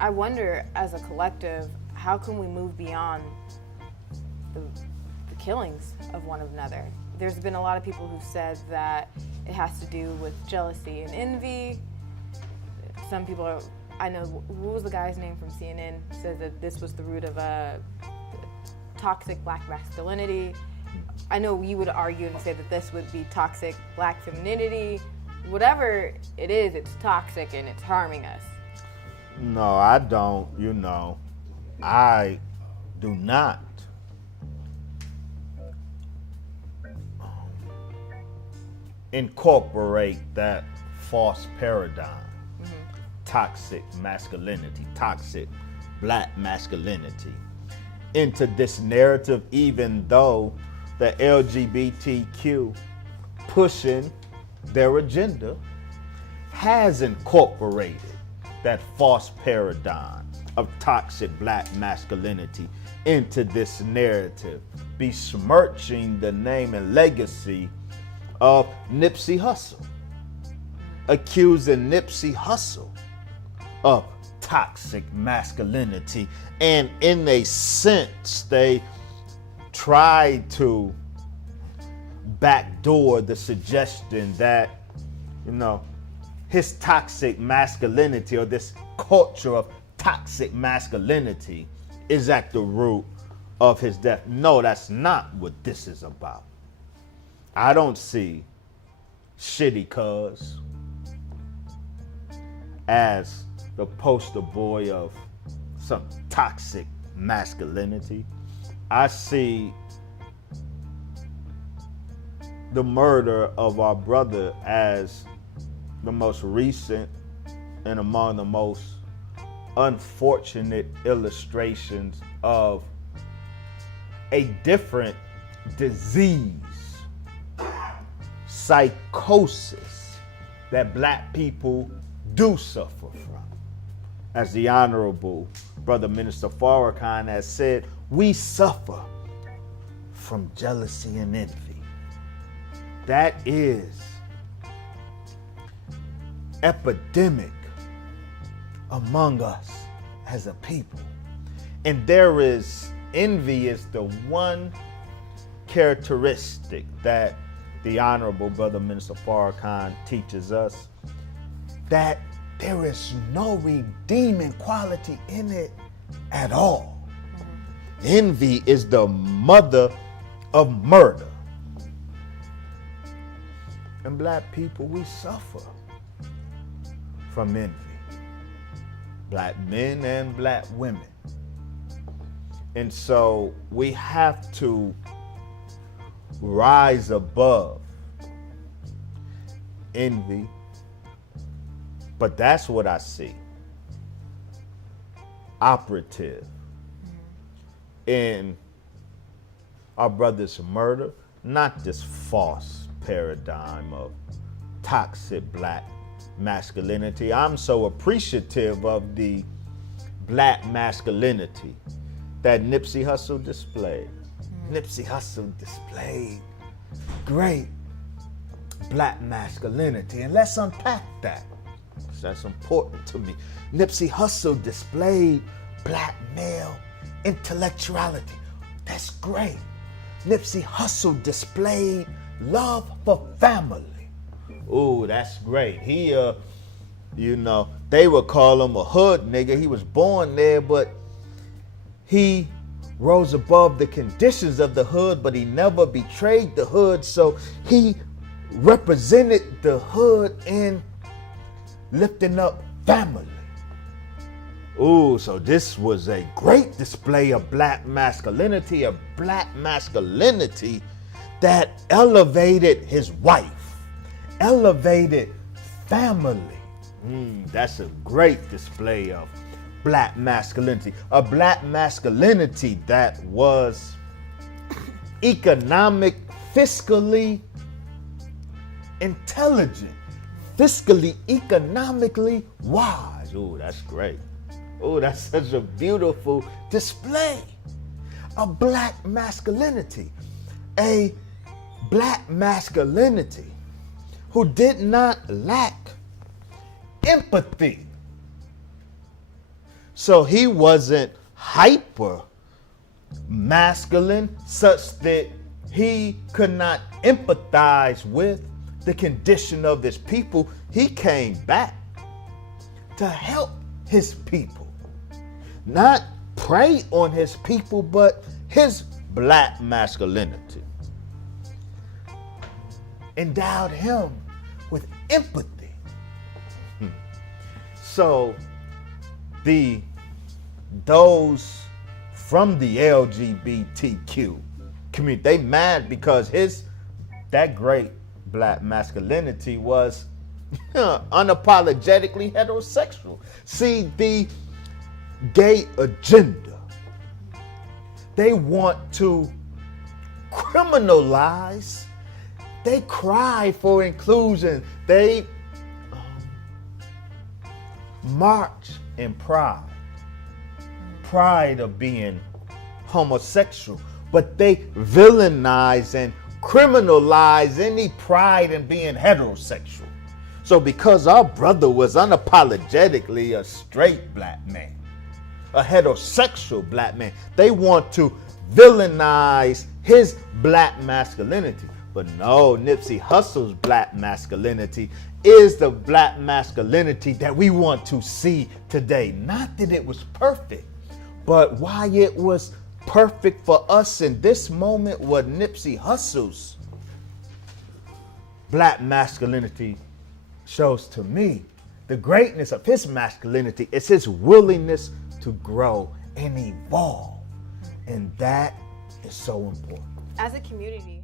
I wonder, as a collective, how can we move beyond the killings of one another? There's been a lot of people who've said that it has to do with jealousy and envy. Some people are, I know, what was the guy's name from CNN, says that this was the root of toxic black masculinity. I know you would argue and say that this would be toxic black femininity. Whatever it is, it's toxic and it's harming us. No, I don't, I do not incorporate that false paradigm, toxic masculinity, toxic black masculinity, into this narrative, even though the LGBTQ pushing their agenda has incorporated that false paradigm of toxic black masculinity into this narrative, besmirching the name and legacy of Nipsey Hussle, accusing Nipsey Hussle of toxic masculinity. And in a sense, they tried to backdoor the suggestion that, his toxic masculinity, or this culture of toxic masculinity, is at the root of his death. No, that's not what this is about. I don't see Shitty Cuz as the poster boy of some toxic masculinity. I see the murder of our brother as the most recent and among the most unfortunate illustrations of a different disease, psychosis, that black people do suffer from. As the Honorable Brother Minister Farrakhan has said, we suffer from jealousy and envy. That is epidemic among us as a people. And envy is the one characteristic that the Honorable Brother Minister Farrakhan teaches us, that there is no redeeming quality in it at all. Envy is the mother of murder. And black people, we suffer from envy. Black men and black women. And so we have to rise above envy. But that's what I see operative in our brother's murder, not this false paradigm of toxic black masculinity. I'm so appreciative of the black masculinity that Nipsey Hussle displayed. Nipsey Hussle displayed great black masculinity, and let's unpack that. That's important to me. Nipsey Hussle displayed black male intellectuality. That's great. Nipsey Hussle displayed love for family. Ooh, that's great. He, they would call him a hood nigga. He was born there, but he rose above the conditions of the hood, but he never betrayed the hood. So he represented the hood in lifting up family. Ooh, so this was a great display of black masculinity, that elevated his wife, elevated family. That's a great display of black masculinity. A black masculinity that was fiscally intelligent, fiscally, economically wise. Ooh, that's great. Ooh, that's such a beautiful display of black masculinity. A black masculinity who did not lack empathy. So he wasn't hyper masculine such that he could not empathize with the condition of his people. He came back to help his people, not prey on his people, but his black masculinity endowed him with empathy. So those from the LGBTQ community, they mad because that great black masculinity was unapologetically heterosexual. See, the gay agenda, they want to criminalize. They cry for inclusion. They march in pride of being homosexual, but they villainize and criminalize any pride in being heterosexual. So because our brother was unapologetically a straight black man, a heterosexual black man, they want to villainize his black masculinity. But no, Nipsey Hussle's black masculinity is the black masculinity that we want to see today. Not that it was perfect, but why it was perfect for us in this moment, what Nipsey Hussle's black masculinity shows to me, the greatness of his masculinity is his willingness to grow and evolve. And that is so important. As a community,